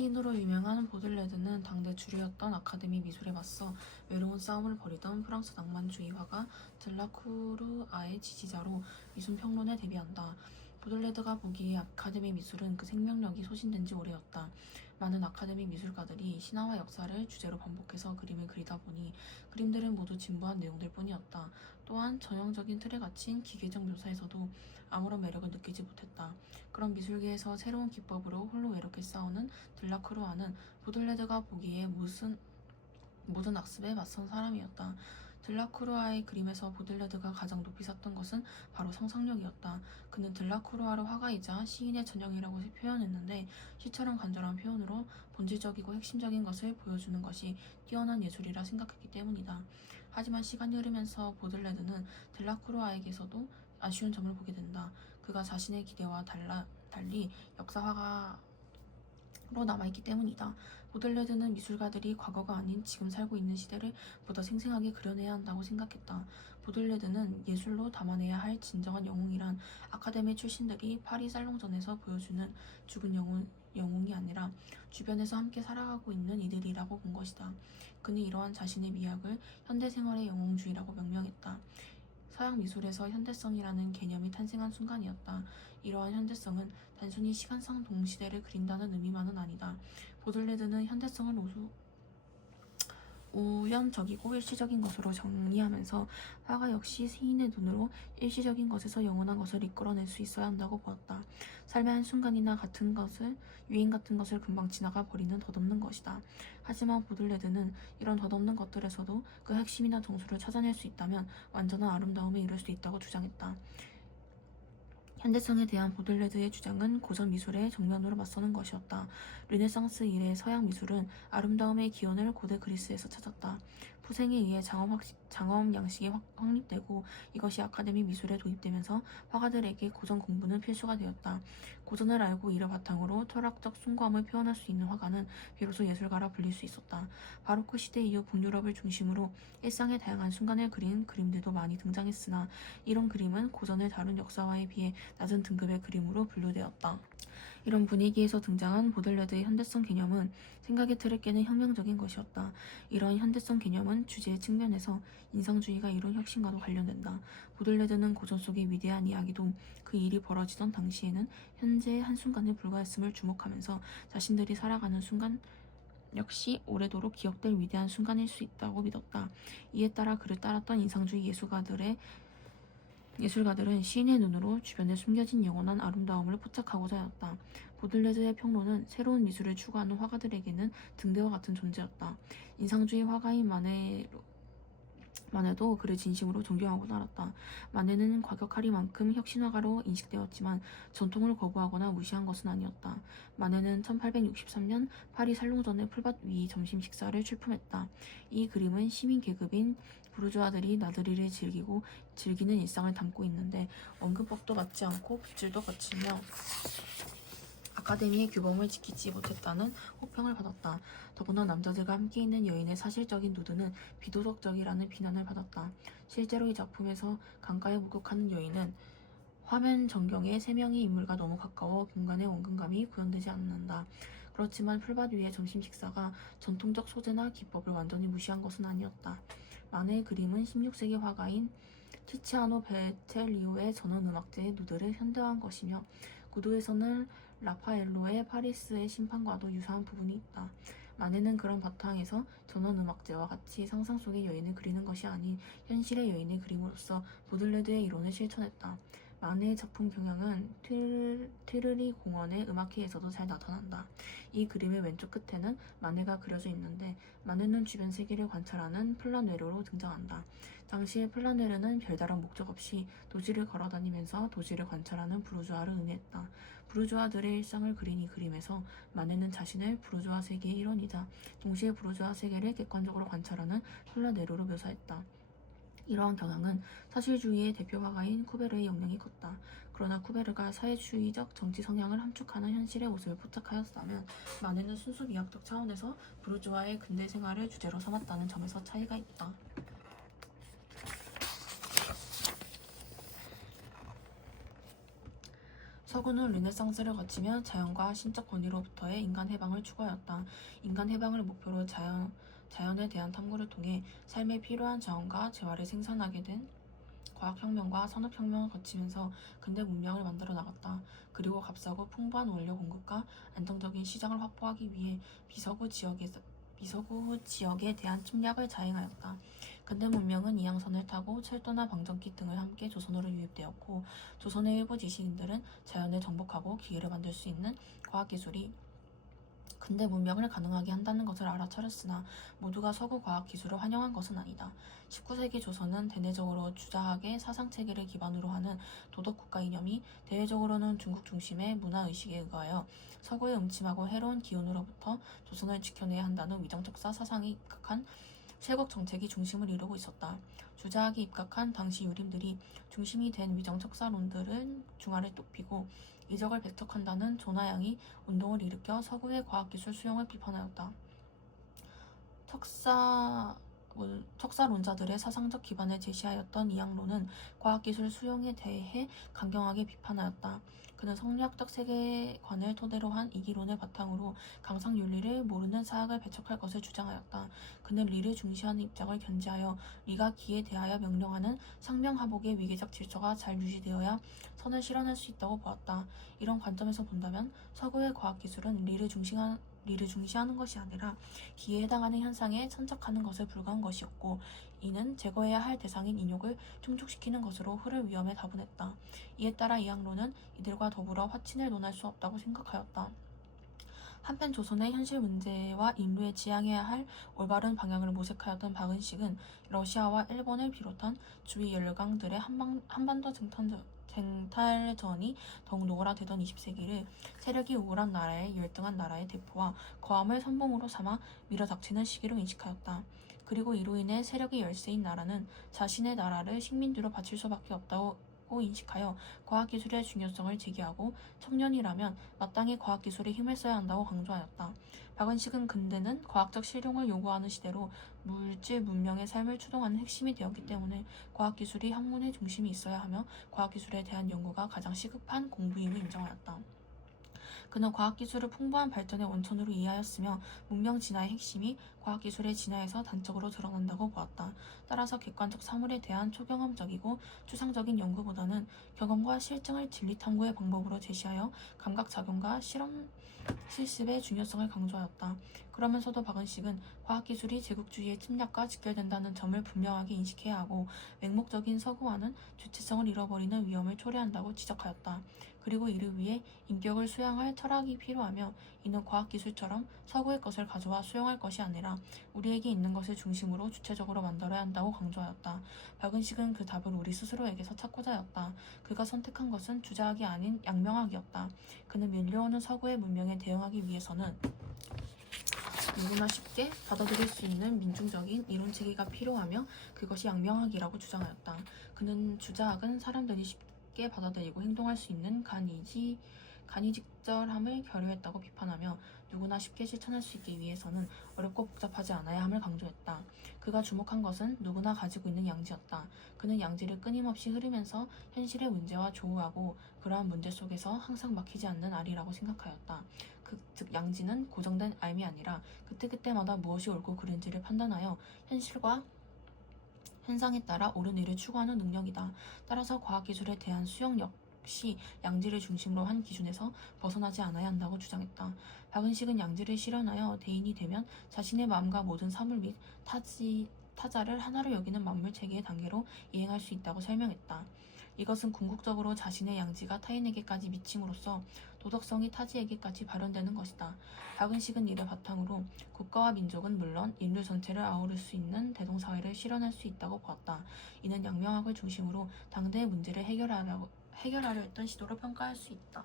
시인으로 유명한 보들레드는 당대 주류였던 아카데미 미술에 맞서 외로운 싸움을 벌이던 프랑스 낭만주의 화가 들라크루아의 지지자로 미술평론에 데뷔한다. 보들레드가 보기에 아카데미 미술은 그 생명력이 소진된 지 오래였다. 많은 아카데미 미술가들이 신화와 역사를 주제로 반복해서 그림을 그리다 보니 그림들은 모두 진부한 내용들 뿐이었다. 또한 전형적인 틀에 갇힌 기계적 묘사에서도 아무런 매력을 느끼지 못했다. 그런 미술계에서 새로운 기법으로 홀로 외롭게 싸우는 들라크루아는 보들레드가 보기에 모든 악습에 맞선 사람이었다. 들라크루아의 그림에서 보들레드가 가장 높이 샀던 것은 바로 상상력이었다. 그는 들라크루아를 화가이자 시인의 전형이라고 표현했는데 시처럼 간절한 표현으로 본질적이고 핵심적인 것을 보여주는 것이 뛰어난 예술이라 생각했기 때문이다. 하지만 시간이 흐르면서 보들레드는 들라크루아에게서도 아쉬운 점을 보게 된다. 그가 자신의 기대와 달리 역사화가로 남아있기 때문이다. 보들레드는 미술가들이 과거가 아닌 지금 살고 있는 시대를 보다 생생하게 그려내야 한다고 생각했다. 보들레드는 예술로 담아내야 할 진정한 영웅이란 아카데미 출신들이 파리 살롱전에서 보여주는 죽은 영웅이 아니라 주변에서 함께 살아가고 있는 이들이라고 본 것이다. 그는 이러한 자신의 미학을 현대생활의 영웅주의라고 명명했다. 서양 미술에서 현대성이라는 개념이 탄생한 순간이었다. 이러한 현대성은 단순히 시간상 동시대를 그린다는 의미만은 아니다. 보들레드는 현대성을 우연적이고 일시적인 것으로 정의하면서 화가 역시 시인의 눈으로 일시적인 것에서 영원한 것을 이끌어낼 수 있어야 한다고 보았다. 삶의 한순간이나 유행 같은 것을 금방 지나가 버리는 덧없는 것이다. 하지만 보들레드는 이런 덧없는 것들에서도 그 핵심이나 정수를 찾아낼 수 있다면 완전한 아름다움에 이를 수 있다고 주장했다. 현대성에 대한 보들레드의 주장은 고전 미술의 정면으로 맞서는 것이었다. 르네상스 이래 서양 미술은 아름다움의 기원을 고대 그리스에서 찾았다. 푸생에 의해 장엄 양식이 확립되고 이것이 아카데미 미술에 도입되면서 화가들에게 고전 공부는 필수가 되었다. 고전을 알고 이를 바탕으로 철학적 숭고함을 표현할 수 있는 화가는 비로소 예술가라 불릴 수 있었다. 바로크 시대 이후 북유럽을 중심으로 일상의 다양한 순간을 그린 그림들도 많이 등장했으나 이런 그림은 고전을 다룬 역사화에 비해 낮은 등급의 그림으로 분류되었다. 이런 분위기에서 등장한 보들레드의 현대성 개념은 생각의 틀을 깨는 혁명적인 것이었다. 이러한 현대성 개념은 주제의 측면에서 인상주의가 이룬 혁신과도 관련된다. 보들레드는 고전 속의 위대한 이야기도 그 일이 벌어지던 당시에는 현재의 한순간에 불과했음을 주목하면서 자신들이 살아가는 순간 역시 오래도록 기억될 위대한 순간일 수 있다고 믿었다. 이에 따라 그를 따랐던 인상주의 예술가들은 시인의 눈으로 주변에 숨겨진 영원한 아름다움을 포착하고자 하였다. 보들레드의 평론은 새로운 미술을 추구하는 화가들에게는 등대와 같은 존재였다. 인상주의 화가인 마네도 그를 진심으로 존경하고 따랐다. 마네는 과격하리만큼 혁신화가로 인식되었지만 전통을 거부하거나 무시한 것은 아니었다. 마네는 1863년 파리 살롱전의 풀밭 위 점심 식사를 출품했다. 이 그림은 시민 계급인 부르주아들이 나들이를 즐기는 일상을 담고 있는데 언급법도 맞지 않고 붓질도 거치며 아카데미의 규범을 지키지 못했다는 호평을 받았다. 더구나 남자들과 함께 있는 여인의 사실적인 누드는 비도덕적이라는 비난을 받았다. 실제로 이 작품에서 강가에 목욕하는 여인은 화면 전경의 세 명의 인물과 너무 가까워 공간의 원근감이 구현되지 않는다. 그렇지만 풀밭 위의 점심 식사가 전통적 소재나 기법을 완전히 무시한 것은 아니었다. 마네의 그림은 16세기 화가인 티치아노 베텔리오의 전원음악제의 누드를 현대화한 것이며 구도에서는 라파엘로의 파리스의 심판과도 유사한 부분이 있다. 마네는 그런 바탕에서 전원음악제와 같이 상상 속의 여인을 그리는 것이 아닌 현실의 여인을 그림으로써 보들레드의 이론을 실천했다. 마네의 작품 경향은 트르리 공원의 음악회에서도 잘 나타난다. 이 그림의 왼쪽 끝에는 마네가 그려져 있는데 마네는 주변 세계를 관찰하는 플라네르로 등장한다. 당시의 플라네르는 별다른 목적 없이 도시를 걸어다니면서 도시를 관찰하는 부르주아를 의미했다. 부르주아들의 일상을 그린 이 그림에서 마네는 자신을 부르주아 세계의 일원이자 동시에 부르주아 세계를 객관적으로 관찰하는 플라네르로 묘사했다. 이러한 경향은 사실주의의 대표 화가인 쿠베르의 영향이 컸다. 그러나 쿠베르가 사회주의적 정치 성향을 함축하는 현실의 모습을 포착하였다면 마네는 순수 미학적 차원에서 부르주아의 근대 생활을 주제로 삼았다는 점에서 차이가 있다. 서구는 르네상스를 거치며 자연과 신적 권위로부터의 인간 해방을 추구하였다. 인간 해방을 목표로 자연에 대한 탐구를 통해 삶에 필요한 자원과 재화를 생산하게 된 과학혁명과 산업혁명을 거치면서 근대 문명을 만들어 나갔다. 그리고 값싸고 풍부한 원료 공급과 안정적인 시장을 확보하기 위해 비서구 지역에 대한 침략을 자행하였다. 근대 문명은 이항선을 타고 철도나 방정기 등을 함께 조선으로 유입되었고, 조선의 일부 지식인들은 자연을 정복하고 기계를 만들 수 있는 과학기술이 근대 문명을 가능하게 한다는 것을 알아차렸으나 모두가 서구 과학 기술을 환영한 것은 아니다. 19세기 조선은 대내적으로 주자학의 사상체계를 기반으로 하는 도덕국가 이념이, 대외적으로는 중국 중심의 문화의식에 의거하여 서구의 음침하고 해로운 기운으로부터 조선을 지켜내야 한다는 위정척사 사상이 입각한 쇄국 정책이 중심을 이루고 있었다. 주자학이 입각한 당시 유림들이 중심이 된 위정척사론들은 중화를 높이고 이적을 배척한다는 조나양이 운동을 일으켜 서구의 과학기술 수용을 비판하였다. 척사론자들의 사상적 기반을 제시하였던 이항로는 과학기술 수용에 대해 강경하게 비판하였다. 그는 성리학적 세계관을 토대로 한 이기론을 바탕으로 강상윤리를 모르는 사학을 배척할 것을 주장하였다. 그는 리를 중시하는 입장을 견지하여 리가 기에 대하여 명령하는 상명하복의 위계적 질서가 잘 유지되어야 선을 실현할 수 있다고 보았다. 이런 관점에서 본다면 서구의 과학기술은 리를 중시하는 것이 아니라 기에 해당하는 현상에 천착하는 것을 불가한 것이었고, 이는 제거해야 할 대상인 인욕을 충족시키는 것으로 흐를 위험에 다분했다. 이에 따라 이항로는 이들과 더불어 화친을 논할 수 없다고 생각하였다. 한편 조선의 현실 문제와 인류에 지향해야 할 올바른 방향을 모색하였던 박은식은 러시아와 일본을 비롯한 주위 열강들의 한반도 쟁탈전이 더욱 노골화되던 20세기를 세력이 우월한 나라의 열등한 나라의 대포와 거함을 선봉으로 삼아 밀어닥치는 시기로 인식하였다. 그리고 이로 인해 세력이 열세인 나라는 자신의 나라를 식민지로 바칠 수밖에 없다고 인식하여 과학기술의 중요성을 제기하고, 청년이라면 마땅히 과학기술에 힘을 써야 한다고 강조하였다. 박은식은 근대는 과학적 실용을 요구하는 시대로 물질 문명의 삶을 추동하는 핵심이 되었기 때문에 과학기술이 학문의 중심이 있어야 하며 과학기술에 대한 연구가 가장 시급한 공부임을 인정하였다. 그는 과학기술을 풍부한 발전의 원천으로 이해하였으며 문명 진화의 핵심이 과학기술의 진화에서 단적으로 드러난다고 보았다. 따라서 객관적 사물에 대한 초경험적이고 추상적인 연구보다는 경험과 실증을 진리탐구의 방법으로 제시하여 감각작용과 실습의 중요성을 강조하였다. 그러면서도 박은식은 과학기술이 제국주의의 침략과 직결된다는 점을 분명하게 인식해야 하고, 맹목적인 서구화는 주체성을 잃어버리는 위험을 초래한다고 지적하였다. 그리고 이를 위해 인격을 수양할 철학이 필요하며, 이는 과학기술처럼 서구의 것을 가져와 수용할 것이 아니라 우리에게 있는 것을 중심으로 주체적으로 만들어야 한다고 강조하였다. 박은식은 그 답을 우리 스스로에게서 찾고자 하였다. 그가 선택한 것은 주자학이 아닌 양명학이었다. 그는 밀려오는 서구의 문명에 대응하기 위해서는 누구나 쉽게 받아들일 수 있는 민중적인 이론체계가 필요하며, 그것이 양명학이라고 주장하였다. 그는 주자학은 사람들이 쉽게 받아들이고 행동할 수 있는 간이직절함을 결여했다고 비판하며, 누구나 쉽게 실천할 수 있기 위해서는 어렵고 복잡하지 않아야 함을 강조했다. 그가 주목한 것은 누구나 가지고 있는 양지였다. 그는 양지를 끊임없이 흐르면서 현실의 문제와 조우하고, 그러한 문제 속에서 항상 막히지 않는 알이라고 생각하였다. 즉 양지는 고정된 알미 아니라 그때그때마다 무엇이 옳고 그른지를 판단하여 현실과 현상에 따라 옳은 일을 추구하는 능력이다. 따라서 과학기술에 대한 수용 역시 양지를 중심으로 한 기준에서 벗어나지 않아야 한다고 주장했다. 박은식은 양지를 실현하여 대인이 되면 자신의 마음과 모든 사물 및 타자를 하나로 여기는 만물체계의 단계로 이행할 수 있다고 설명했다. 이것은 궁극적으로 자신의 양지가 타인에게까지 미침으로써 도덕성이 타지에게까지 발현되는 것이다. 박은식은 이를 바탕으로 국가와 민족은 물론 인류 전체를 아우를 수 있는 대동사회를 실현할 수 있다고 보았다. 이는 양명학을 중심으로 당대의 문제를 해결하려 했던 시도로 평가할 수 있다.